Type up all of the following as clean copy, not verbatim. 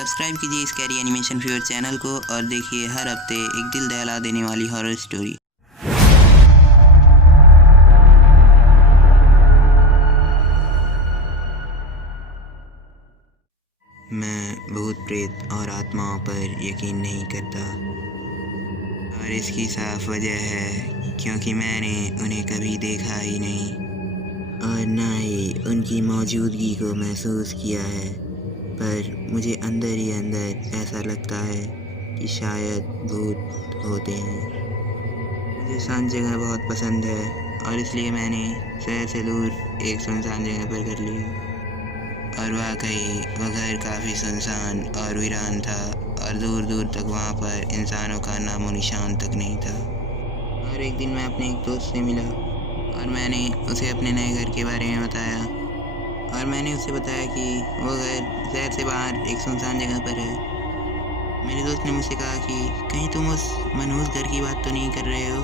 Subscribe कीजिए इस carry animation future channel को और देखिए हर हफ्ते एक दिल दहला देने वाली हॉरर स्टोरी। मैं भूत प्रेत और आत्माओं पर यकीन नहीं करता और इसकी साफ वजह है क्योंकि मैंने उन्हें कभी देखा ही नहीं और ना ही उनकी मौजूदगी को महसूस किया है। पर मुझे अंदर ही अंदर ऐसा लगता है कि शायद भूत होते हैं। मुझे शांत जगह बहुत पसंद है और इसलिए मैंने शहर से दूर एक सुनसान जगह पर घर लिया। और वाकई वह घर काफ़ी सुनसान और वीरान था और दूर दूर तक वहाँ पर इंसानों का नामो निशान तक नहीं था। और एक दिन मैं अपने एक दोस्त से मिला और मैंने उसे अपने नए घर के बारे में बताया और मैंने उसे बताया कि वो घर शहर से बाहर एक सुनसान जगह पर है। मेरे दोस्त ने मुझसे कहा कि कहीं तुम उस मनहूस घर की बात तो नहीं कर रहे हो।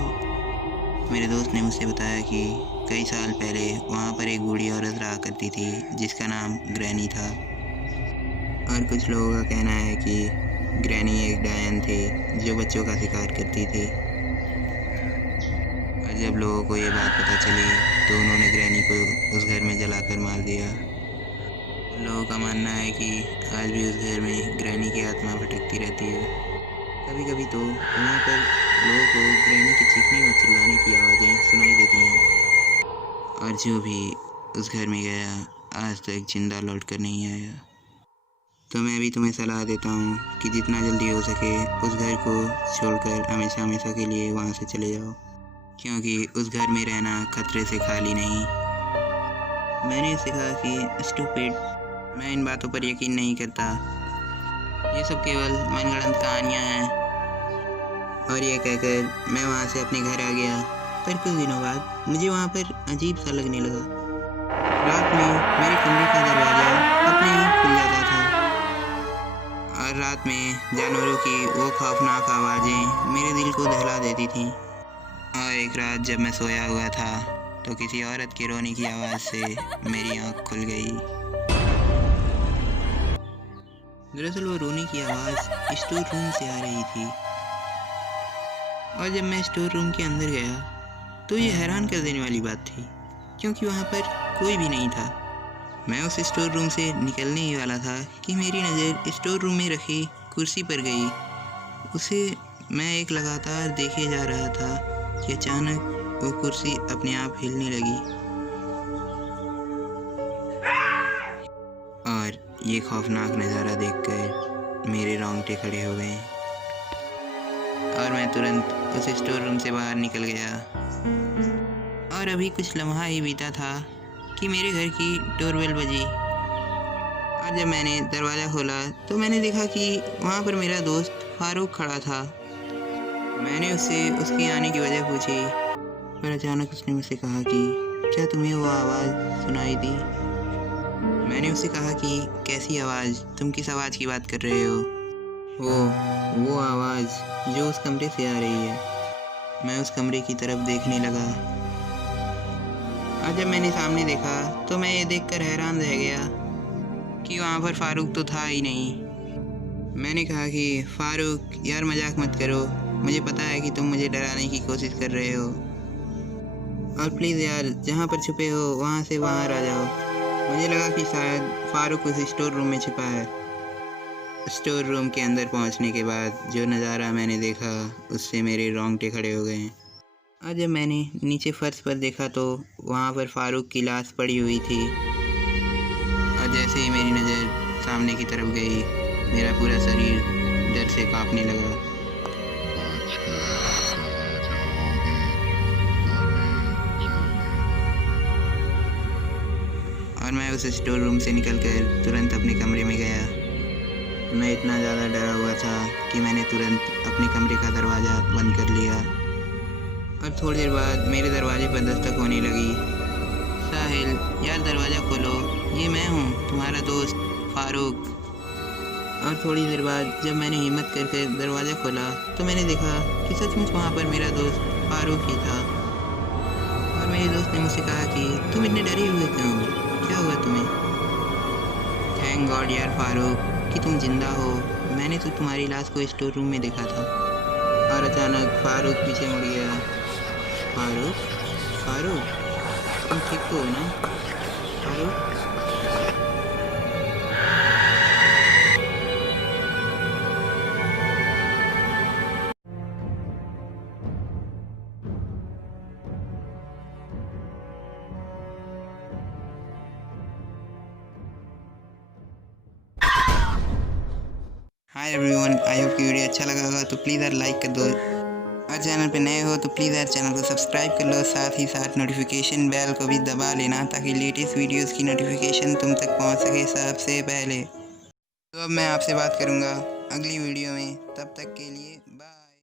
मेरे दोस्त ने मुझसे बताया कि कई साल पहले वहाँ पर एक बूढ़ी औरत रहा करती थी जिसका नाम ग्रैनी था। और कुछ लोगों का कहना है कि ग्रैनी एक डायन थी जो बच्चों का शिकार करती थी। और जब लोगों को ये बात पता चली तो उन्होंने ग्रैनी को उस घर में जलाकर मार दिया। लोगों का मानना है कि आज भी उस घर में ग्रैनी की आत्मा भटकती रहती है। कभी कभी तो वहाँ पर लोगों को ग्रैनी के चीखने और चिल्लाने की आवाज़ें सुनाई देती हैं। और जो भी उस घर में गया आज तक जिंदा लौट कर नहीं आया। तो मैं भी तुम्हें सलाह देता हूँ कि जितना जल्दी हो सके उस घर को छोड़कर हमेशा हमेशा के लिए वहाँ से चले जाओ, क्योंकि उस घर में रहना खतरे से खाली नहीं। मैंने उसे कहा कि स्टूपिड, मैं इन बातों पर यकीन नहीं करता, ये सब केवल मनगढ़ंत कहानियाँ हैं। और ये कहकर मैं वहाँ से अपने घर आ गया। पर कुछ दिनों बाद मुझे वहाँ पर अजीब सा लगने लगा। रात में मेरे कमरे का दरवाज़ा अपने आप खुल जाता था और रात में जानवरों की वो खौफनाक आवाज़ें मेरे दिल को दहला देती थीं। और एक रात जब मैं सोया हुआ था तो किसी औरत के रोने की आवाज़ से मेरी आँख खुल गई। दरअसल वो रोने की आवाज़ स्टोर रूम से आ रही थी। और जब मैं स्टोर रूम के अंदर गया तो ये हैरान कर देने वाली बात थी, क्योंकि वहाँ पर कोई भी नहीं था। मैं उस स्टोर रूम से निकलने ही वाला था कि मेरी नज़र स्टोर रूम में रखी कुर्सी पर गई। उसे मैं एक लगातार देखे जा रहा था कि अचानक वो कुर्सी अपने आप हिलने लगी और ये खौफनाक नज़ारा देखकर मेरे रोंगटे खड़े हो गए और मैं तुरंत उस स्टोर रूम से बाहर निकल गया। और अभी कुछ लम्हा ही बीता था कि मेरे घर की डोरबेल बजी और जब मैंने दरवाज़ा खोला तो मैंने देखा कि वहाँ पर मेरा दोस्त फारूक खड़ा था। मैंने उससे उसके आने की वजह पूछी, पर अचानक उसने मुझसे कहा कि क्या तुम्हें वो आवाज़ सुनाई दी? मैंने उससे कहा कि कैसी आवाज़, तुम किस आवाज़ की बात कर रहे हो? वो आवाज़ जो उस कमरे से आ रही है। मैं उस कमरे की तरफ देखने लगा और जब मैंने सामने देखा तो मैं ये देखकर हैरान रह गया कि वहाँ पर फारूक तो था ही नहीं। मैंने कहा कि फारूक यार मजाक मत करो, मुझे पता है कि तुम मुझे डराने की कोशिश कर रहे हो और प्लीज़ यार जहाँ पर छुपे हो वहाँ से बाहर आ जाओ। मुझे लगा कि शायद फारूक उस स्टोर रूम में छिपा है। स्टोर रूम के अंदर पहुँचने के बाद जो नज़ारा मैंने देखा उससे मेरे रोंगटे खड़े हो गए। और जब मैंने नीचे फर्श पर देखा तो वहाँ पर फारूक की लाश पड़ी हुई थी। और जैसे ही मेरी नज़र सामने की तरफ गई मेरा पूरा शरीर डर से कांपने लगा। और मैं उस स्टोर रूम से निकलकर तुरंत अपने कमरे में गया। मैं इतना ज़्यादा डरा हुआ था कि मैंने तुरंत अपने कमरे का दरवाज़ा बंद कर लिया। और थोड़ी देर बाद मेरे दरवाजे पर दस्तक होने लगी। साहिल यार दरवाज़ा खोलो, ये मैं हूँ तुम्हारा दोस्त फारूक। और थोड़ी देर बाद जब मैंने हिम्मत करके दरवाज़ा खोला तो मैंने देखा कि सचमुच वहाँ पर मेरा दोस्त फारूक ही था। और मेरे दोस्त ने मुझसे कहा कि तुम इतने डरे हुए क्यों, क्या हुआ तुम्हें? थैंक गॉड यार फारूक कि तुम जिंदा हो। मैंने तो तुम्हारी लाश को स्टोर रूम में देखा था। और अचानक फारूक पीछे मुड़ गया। फारूक, फारूक, तुम ठीक तो हो ना? Farooq. Hi everyone, I hope कि वीडियो अच्छा लगा होगा तो प्लीज़ यार लाइक कर दो। और चैनल पे नए हो तो प्लीज़ यार चैनल को सब्सक्राइब कर लो, साथ ही साथ नोटिफिकेशन बेल को भी दबा लेना ताकि लेटेस्ट वीडियोस की नोटिफिकेशन तुम तक पहुंच सके सबसे पहले। तो अब मैं आपसे बात करूंगा अगली वीडियो में, तब तक के लिए बाय।